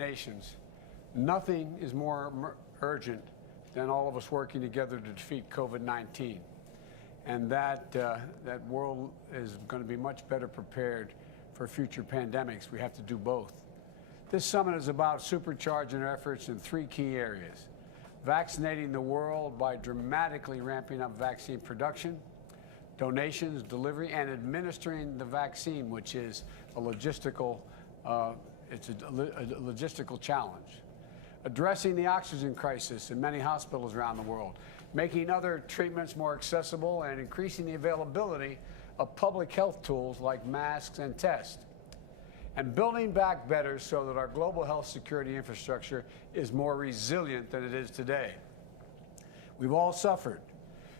Nations, nothing is more urgent than all of us working together to defeat COVID-19. And that world is going to be much better prepared for future pandemics. We have to do both. This summit is about supercharging our efforts in three key areas: vaccinating the world by dramatically ramping up vaccine production, donations, delivery, and administering the vaccine, which is a logistical challenge. Addressing the oxygen crisis in many hospitals around the world, making other treatments more accessible, and increasing the availability of public health tools like masks and tests. And building back better so that our global health security infrastructure is more resilient than it is today. We've all suffered.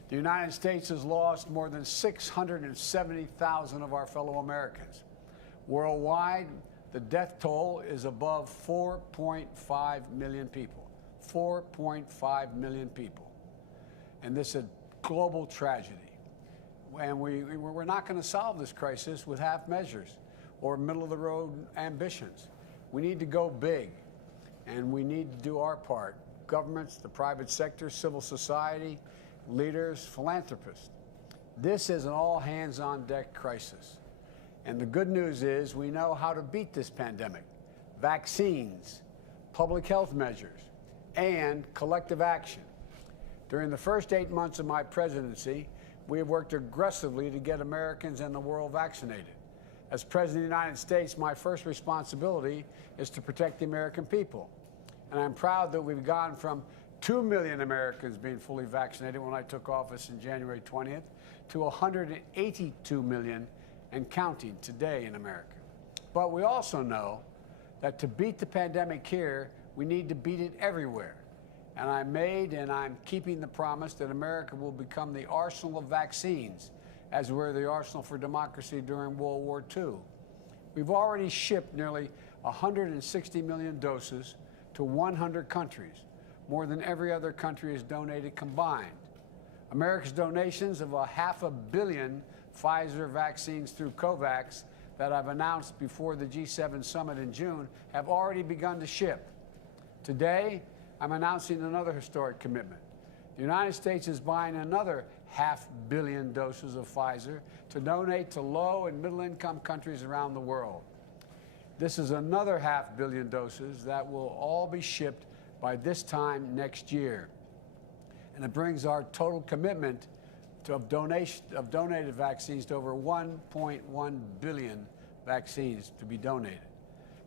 The United States has lost more than 670,000 of our fellow Americans. Worldwide, the death toll is above 4.5 million people. 4.5 million people. And this is a global tragedy. And we're not going to solve this crisis with half measures or middle-of-the-road ambitions. We need to go big, and we need to do our part. Governments, the private sector, civil society, leaders, philanthropists. This is an all-hands-on-deck crisis. And the good news is we know how to beat this pandemic: vaccines, public health measures, and collective action. During the first 8 months of my presidency, we have worked aggressively to get Americans and the world vaccinated. As President of the United States, my first responsibility is to protect the American people. And I'm proud that we've gone from 2 million Americans being fully vaccinated when I took office in January 20th to 182 million and counting today in America. But we also know that to beat the pandemic here, we need to beat it everywhere. And I made and I'm keeping the promise that America will become the arsenal of vaccines, as we were the arsenal for democracy during World War II. We've already shipped nearly 160 million doses to 100 countries, more than every other country has donated combined. America's donations of 500 million Pfizer vaccines through COVAX that I've announced before the G7 summit in June have already begun to ship. Today, I'm announcing another historic commitment. The United States is buying another 500 million doses of Pfizer to donate to low and middle-income countries around the world. This is another 500 million doses that will all be shipped by this time next year. And it brings our total commitment of donated vaccines to over 1.1 billion vaccines to be donated.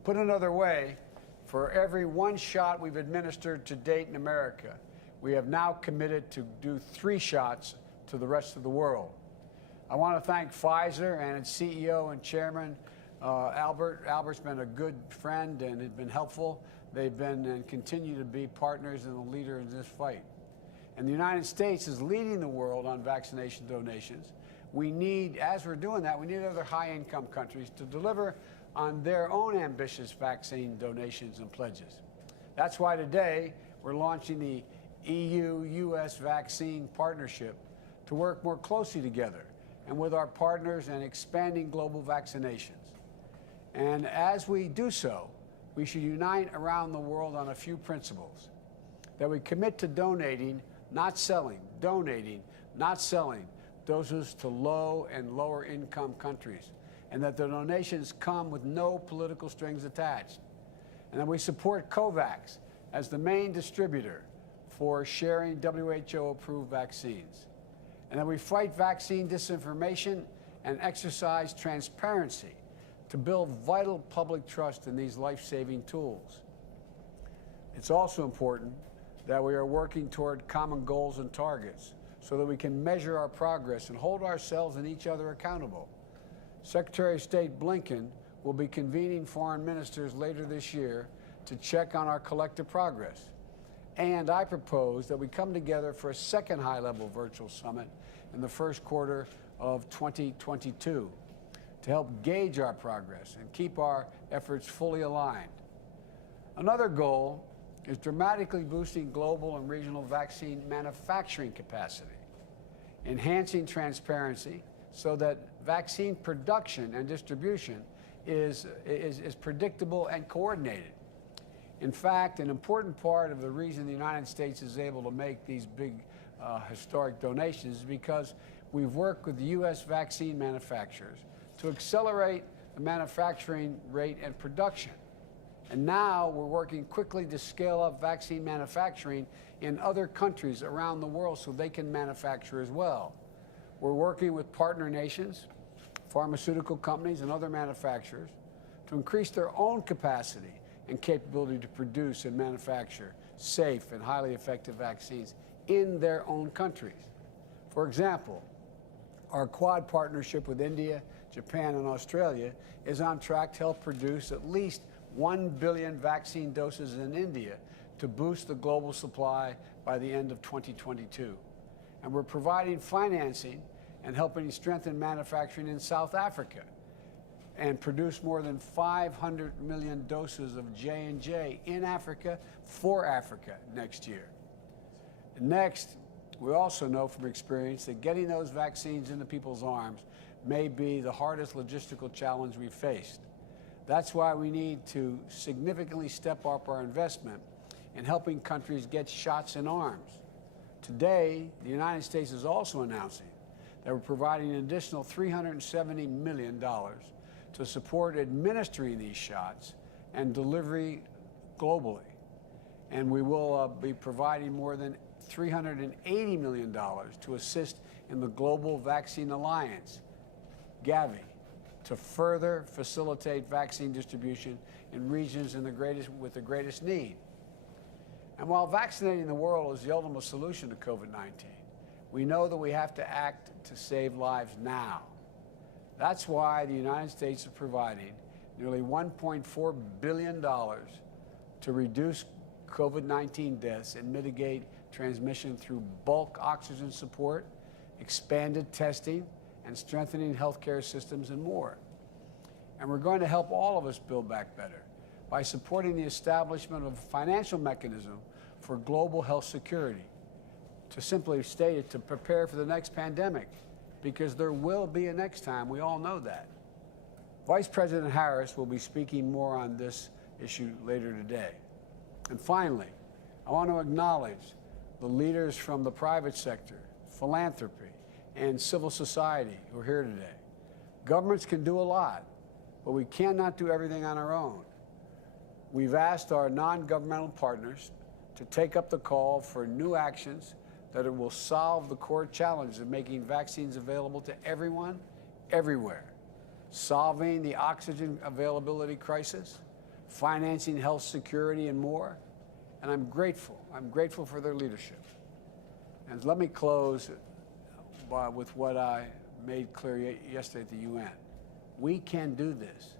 Put another way, for every one shot we've administered to date in America, we have now committed to do 3 shots to the rest of the world. I want to thank Pfizer and its CEO and chairman, Albert. Albert's been a good friend and has been helpful. They've been and continue to be partners and a leader in this fight. And the United States is leading the world on vaccination donations. We need, as we're doing that, we need other high-income countries to deliver on their own ambitious vaccine donations and pledges. That's why today we're launching the EU-US vaccine partnership to work more closely together and with our partners and expanding global vaccinations. And as we do so, we should unite around the world on a few principles: that we commit to donating, not selling, donating, not selling doses to low and lower income countries, and that the donations come with no political strings attached. And that we support COVAX as the main distributor for sharing WHO-approved vaccines. And that we fight vaccine disinformation and exercise transparency to build vital public trust in these life-saving tools. It's also important that we are working toward common goals and targets so that we can measure our progress and hold ourselves and each other accountable. Secretary of State Blinken will be convening foreign ministers later this year to check on our collective progress. And I propose that we come together for a second high-level virtual summit in the first quarter of 2022 to help gauge our progress and keep our efforts fully aligned. Another goal is dramatically boosting global and regional vaccine manufacturing capacity, enhancing transparency so that vaccine production and distribution is predictable and coordinated, In fact, an important part of the reason the United States is able to make these big historic donations is because we've worked with the U.S. vaccine manufacturers to accelerate the manufacturing rate and production. And now we're working quickly to scale up vaccine manufacturing in other countries around the world so they can manufacture as well. We're working with partner nations, pharmaceutical companies, and other manufacturers to increase their own capacity and capability to produce and manufacture safe and highly effective vaccines in their own countries. For example, our Quad partnership with India, Japan, and Australia is on track to help produce at least 1 billion vaccine doses in India to boost the global supply by the end of 2022. And we're providing financing and helping strengthen manufacturing in South Africa and produce more than 500 million doses of J&J in Africa for Africa next year. Next, we also know from experience that getting those vaccines into people's arms may be the hardest logistical challenge we've faced. That's why we need to significantly step up our investment in helping countries get shots in arms. Today, the United States is also announcing that we're providing an additional $370 million to support administering these shots and delivery globally. And we will be providing more than $380 million to assist in the Global Vaccine Alliance, Gavi, to further facilitate vaccine distribution in regions with the greatest need. And while vaccinating the world is the ultimate solution to COVID-19, we know that we have to act to save lives now. That's why the United States is providing nearly $1.4 billion to reduce COVID-19 deaths and mitigate transmission through bulk oxygen support, expanded testing, and strengthening healthcare systems and more. And we're going to help all of us build back better by supporting the establishment of a financial mechanism for global health security. To simply state it, to prepare for the next pandemic, because there will be a next time, we all know that. Vice President Harris will be speaking more on this issue later today. And finally, I want to acknowledge the leaders from the private sector, philanthropy, and civil society who are here today. Governments can do a lot, but we cannot do everything on our own. We've asked our non-governmental partners to take up the call for new actions that it will solve the core challenge of making vaccines available to everyone, everywhere, solving the oxygen availability crisis, financing health security, and more. And I'm grateful for their leadership. And let me close with what I made clear yesterday at the UN. We can do this.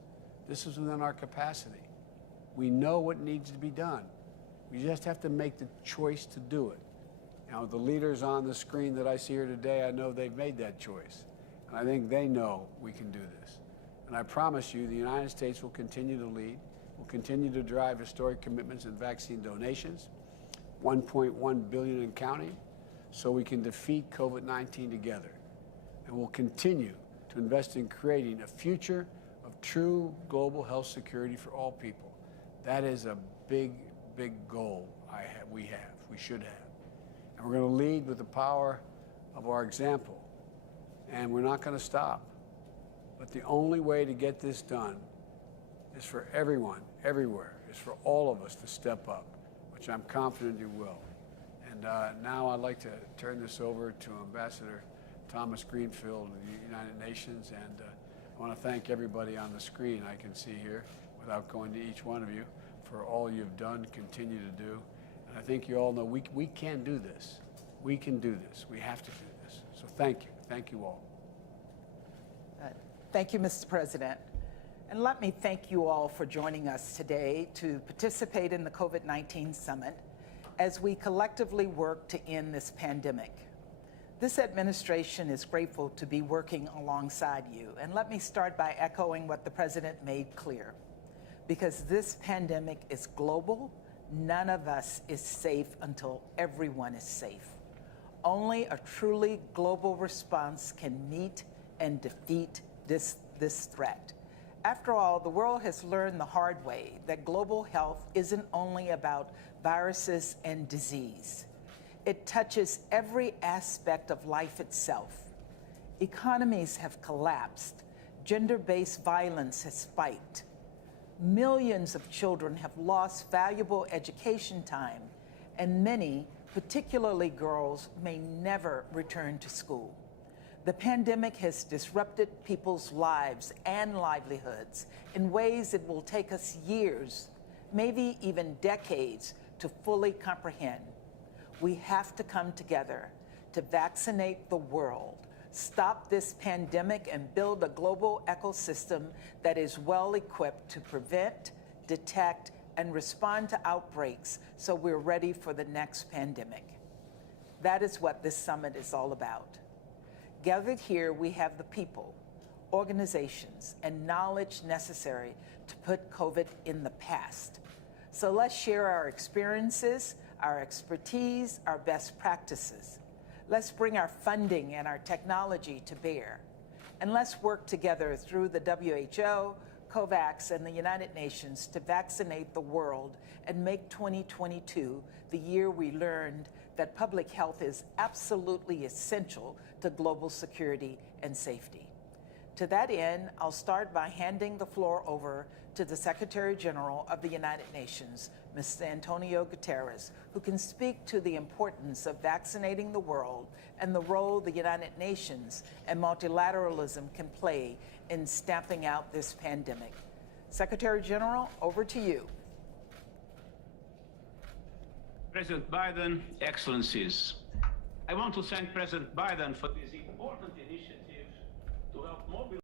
This is within our capacity. We know what needs to be done. We just have to make the choice to do it. Now, the leaders on the screen that I see here today, I know they've made that choice. And I think they know we can do this. And I promise you, the United States will continue to lead, will continue to drive historic commitments in vaccine donations, 1.1 billion and counting, so we can defeat COVID-19 together. And we'll continue to invest in creating a future of true global health security for all people. That is a big, big goal we should have. And we're going to lead with the power of our example. And we're not going to stop. But the only way to get this done is for everyone, everywhere, is for all of us to step up, which I'm confident you will. And now I'd like to turn this over to Ambassador Thomas Greenfield of the United Nations. And I want to thank everybody on the screen I can see here, without going to each one of you, for all you've done, continue to do. And I think you all know we can do this. We can do this. We have to do this. So thank you. Thank you all. Thank you, Mr. President. And let me thank you all for joining us today to participate in the COVID-19 Summit as we collectively work to end this pandemic. This administration is grateful to be working alongside you. And let me start by echoing what the President made clear. Because this pandemic is global, none of us is safe until everyone is safe. Only a truly global response can meet and defeat this threat. After all, the world has learned the hard way that global health isn't only about viruses and disease. It touches every aspect of life itself. Economies have collapsed. Gender-based violence has spiked. Millions of children have lost valuable education time, and many, particularly girls, may never return to school. The pandemic has disrupted people's lives and livelihoods in ways it will take us years, maybe even decades, to fully comprehend. We have to come together to vaccinate the world, stop this pandemic, and build a global ecosystem that is well equipped to prevent, detect, and respond to outbreaks so we're ready for the next pandemic. That is what this summit is all about. Gathered here, we have the people, organizations, and knowledge necessary to put COVID in the past. So let's share our experiences, our expertise, our best practices. Let's bring our funding and our technology to bear. And let's work together through the WHO, COVAX, and the United Nations to vaccinate the world and make 2022 the year we learned that public health is absolutely essential to global security and safety. To that end, I'll start by handing the floor over to the Secretary General of the United Nations, Mr. Antonio Guterres, who can speak to the importance of vaccinating the world and the role the United Nations and multilateralism can play in stamping out this pandemic. Secretary General, over to you. President Biden, Excellencies, I want to thank President Biden for this important initiative to help mobilize